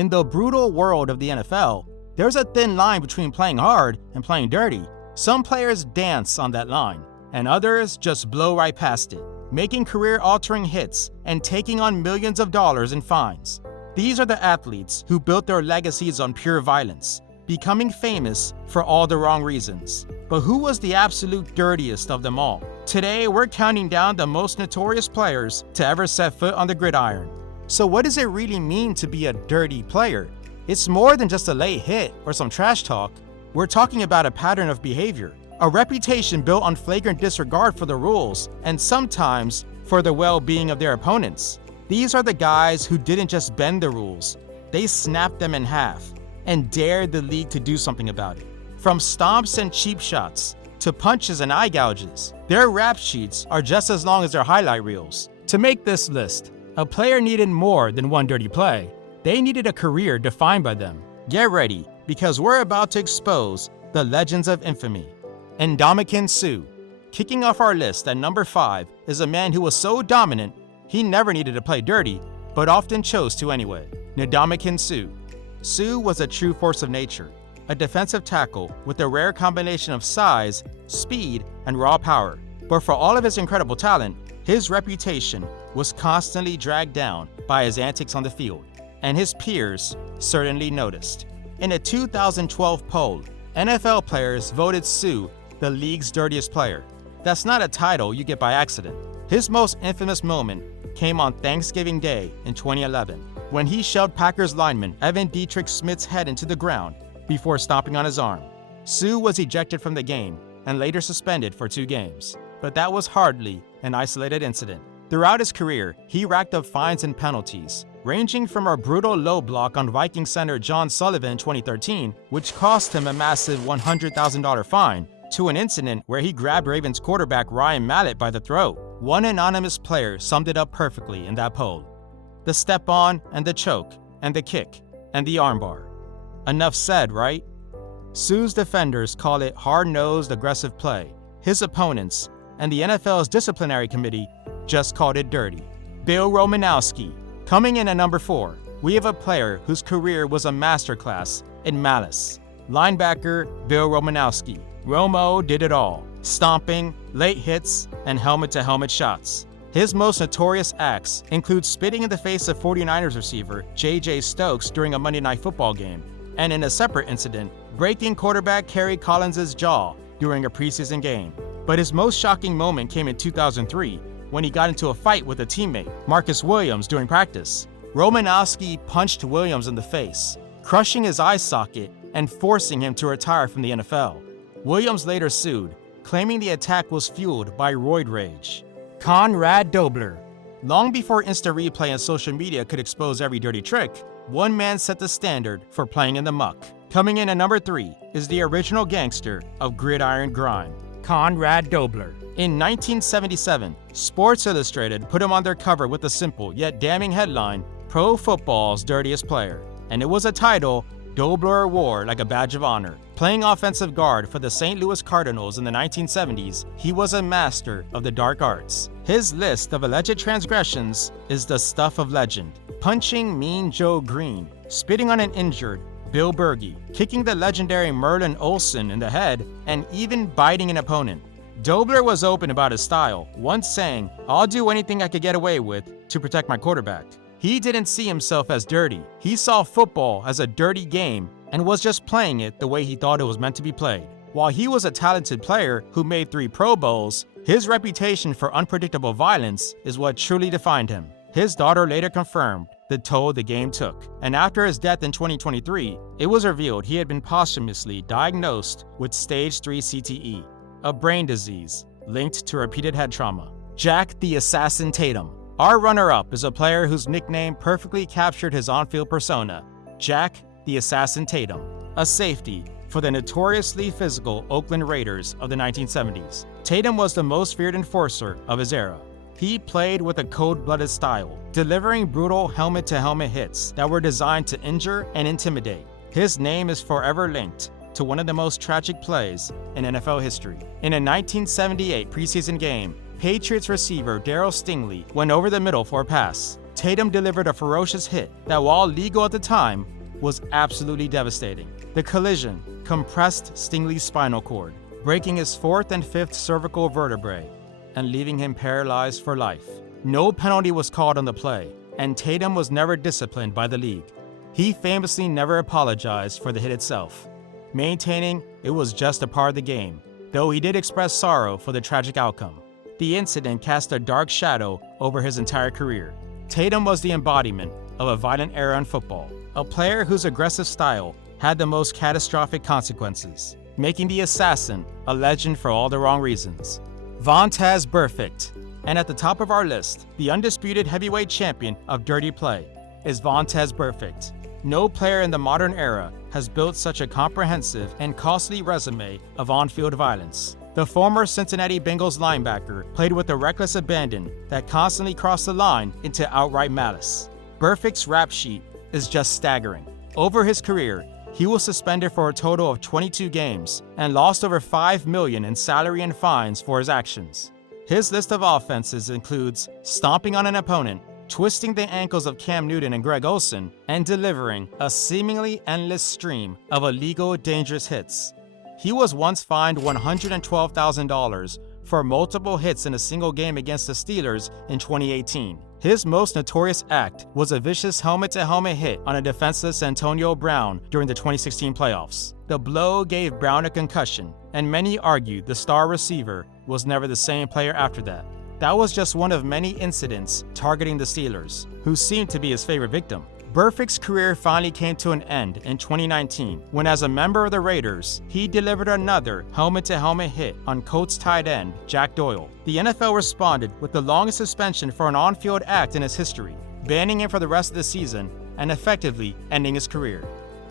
In the brutal world of the NFL, there's a thin line between playing hard and playing dirty. Some players dance on that line, and others just blow right past it, making career-altering hits and taking on millions of dollars in fines. These are the athletes who built their legacies on pure violence, becoming famous for all the wrong reasons. But who was the absolute dirtiest of them all? Today, we're counting down the most notorious players to ever set foot on the gridiron. So what does it really mean to be a dirty player? It's more than just a late hit or some trash talk. We're talking about a pattern of behavior, a reputation built on flagrant disregard for the rules, and sometimes for the well-being of their opponents. These are the guys who didn't just bend the rules, they snapped them in half and dared the league to do something about it. From stomps and cheap shots to punches and eye gouges, their rap sheets are just as long as their highlight reels. To make this list, a player needed more than one dirty play. They needed a career defined by them. Get ready, because we're about to expose the legends of infamy. Ndamukong Suh. Kicking off our list at number 5 is a man who was so dominant, he never needed to play dirty, but often chose to anyway. Ndamukong Suh. Suh was a true force of nature, a defensive tackle with a rare combination of size, speed, and raw power. But for all of his incredible talent, his reputation was constantly dragged down by his antics on the field, and his peers certainly noticed. In a 2012 poll, NFL players voted Suh the league's dirtiest player. That's not a title you get by accident. His most infamous moment came on Thanksgiving Day in 2011, when he shoved Packers lineman Evan Dietrich Smith's head into the ground before stomping on his arm. Suh was ejected from the game and later suspended for 2 games. But that was hardly an isolated incident. Throughout his career, he racked up fines and penalties, ranging from a brutal low block on Viking center John Sullivan in 2013, which cost him a massive $100,000 fine, to an incident where he grabbed Ravens quarterback Ryan Mallett by the throat. One anonymous player summed it up perfectly in that poll: the step-on and the choke and the kick and the armbar. Enough said, right? Suh's defenders call it hard-nosed, aggressive play. His opponents and the NFL's disciplinary committee just called it dirty. Bill Romanowski. Coming in at number 4, we have a player whose career was a masterclass in malice. Linebacker Bill Romanowski. Romo did it all: stomping, late hits, and helmet-to-helmet shots. His most notorious acts include spitting in the face of 49ers receiver J.J. Stokes during a Monday Night Football game, and in a separate incident, breaking quarterback Kerry Collins' jaw during a preseason game. But his most shocking moment came in 2003, when he got into a fight with a teammate, Marcus Williams, during practice. Romanowski punched Williams in the face, crushing his eye socket and forcing him to retire from the NFL. Williams later sued, claiming the attack was fueled by roid rage. Conrad Dobler. Long before Insta Replay and social media could expose every dirty trick, one man set the standard for playing in the muck. Coming in at number 3 is the original gangster of gridiron grime, Conrad Dobler. In 1977, Sports Illustrated put him on their cover with the simple yet damning headline, "Pro Football's Dirtiest Player," and it was a title Dobler wore like a badge of honor. Playing offensive guard for the St. Louis Cardinals in the 1970s, he was a master of the dark arts. His list of alleged transgressions is the stuff of legend: punching Mean Joe Green, spitting on an injured Bill Bergey, kicking the legendary Merlin Olsen in the head, and even biting an opponent. Dobler was open about his style, once saying, "I'll do anything I could get away with to protect my quarterback." He didn't see himself as dirty. He saw football as a dirty game and was just playing it the way he thought it was meant to be played. While he was a talented player who made 3 Pro Bowls, his reputation for unpredictable violence is what truly defined him. His daughter later confirmed the toll the game took, and after his death in 2023, it was revealed he had been posthumously diagnosed with stage 3 CTE, a brain disease linked to repeated head trauma. Jack the Assassin Tatum. Our runner-up is a player whose nickname perfectly captured his on-field persona, Jack the Assassin Tatum, a safety for the notoriously physical Oakland Raiders of the 1970s. Tatum was the most feared enforcer of his era. He played with a cold-blooded style, delivering brutal helmet-to-helmet hits that were designed to injure and intimidate. His name is forever linked to one of the most tragic plays in NFL history. In a 1978 preseason game, Patriots receiver Darryl Stingley went over the middle for a pass. Tatum delivered a ferocious hit that, while legal at the time, was absolutely devastating. The collision compressed Stingley's spinal cord, breaking his 4th and 5th cervical vertebrae and leaving him paralyzed for life. No penalty was called on the play, and Tatum was never disciplined by the league. He famously never apologized for the hit itself, maintaining it was just a part of the game, though he did express sorrow for the tragic outcome. The incident cast a dark shadow over his entire career. Tatum was the embodiment of a violent era in football, a player whose aggressive style had the most catastrophic consequences, making the assassin a legend for all the wrong reasons. Vontaze Burfict. And at the top of our list, the undisputed heavyweight champion of dirty play is Vontaze Burfict. No player in the modern era has built such a comprehensive and costly resume of on-field violence. The former Cincinnati Bengals linebacker played with a reckless abandon that constantly crossed the line into outright malice. Burfict's rap sheet is just staggering. Over his career, he was suspended for a total of 22 games and lost over $5 million in salary and fines for his actions. His list of offenses includes stomping on an opponent, twisting the ankles of Cam Newton and Greg Olsen, and delivering a seemingly endless stream of illegal, dangerous hits. He was once fined $112,000 for multiple hits in a single game against the Steelers in 2018. His most notorious act was a vicious helmet-to-helmet hit on a defenseless Antonio Brown during the 2016 playoffs. The blow gave Brown a concussion, and many argued the star receiver was never the same player after that. That was just one of many incidents targeting the Steelers, who seemed to be his favorite victim. Burfict's career finally came to an end in 2019 when, as a member of the Raiders, he delivered another helmet-to-helmet hit on Colts tight end Jack Doyle. The NFL responded with the longest suspension for an on-field act in its history, banning him for the rest of the season and effectively ending his career.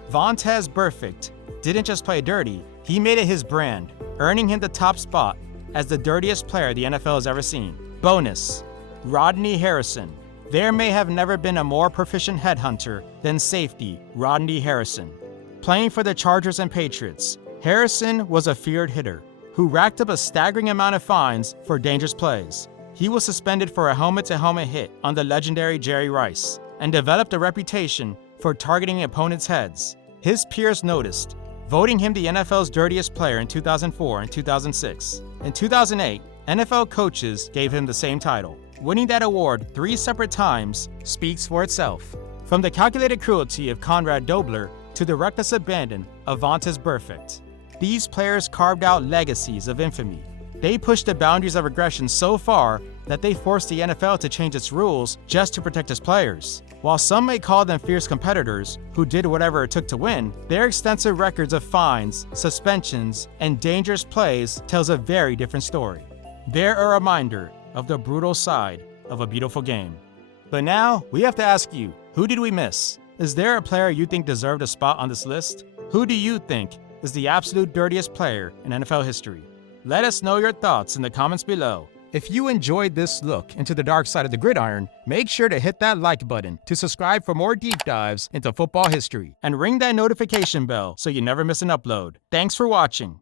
Vontaze Burfict didn't just play dirty, he made it his brand, earning him the top spot as the dirtiest player the NFL has ever seen. Bonus: Rodney Harrison. There may have never been a more proficient headhunter than safety Rodney Harrison. Playing for the Chargers and Patriots, Harrison was a feared hitter who racked up a staggering amount of fines for dangerous plays. He was suspended for a helmet-to-helmet hit on the legendary Jerry Rice and developed a reputation for targeting opponents' heads. His peers noticed, voting him the NFL's dirtiest player in 2004 and 2006. In 2008, NFL coaches gave him the same title. Winning that award 3 separate times speaks for itself. From the calculated cruelty of Conrad Dobler to the reckless abandon of Vontaze Burfict, these players carved out legacies of infamy. They pushed the boundaries of aggression so far that they forced the NFL to change its rules just to protect its players. While some may call them fierce competitors who did whatever it took to win, their extensive records of fines, suspensions, and dangerous plays tells a very different story. They're a reminder of the brutal side of a beautiful game. But now, we have to ask you, who did we miss? Is there a player you think deserved a spot on this list? Who do you think is the absolute dirtiest player in NFL history? Let us know your thoughts in the comments below. If you enjoyed this look into the dark side of the gridiron, make sure to hit that like button to subscribe for more deep dives into football history, and ring that notification bell so you never miss an upload. Thanks for watching.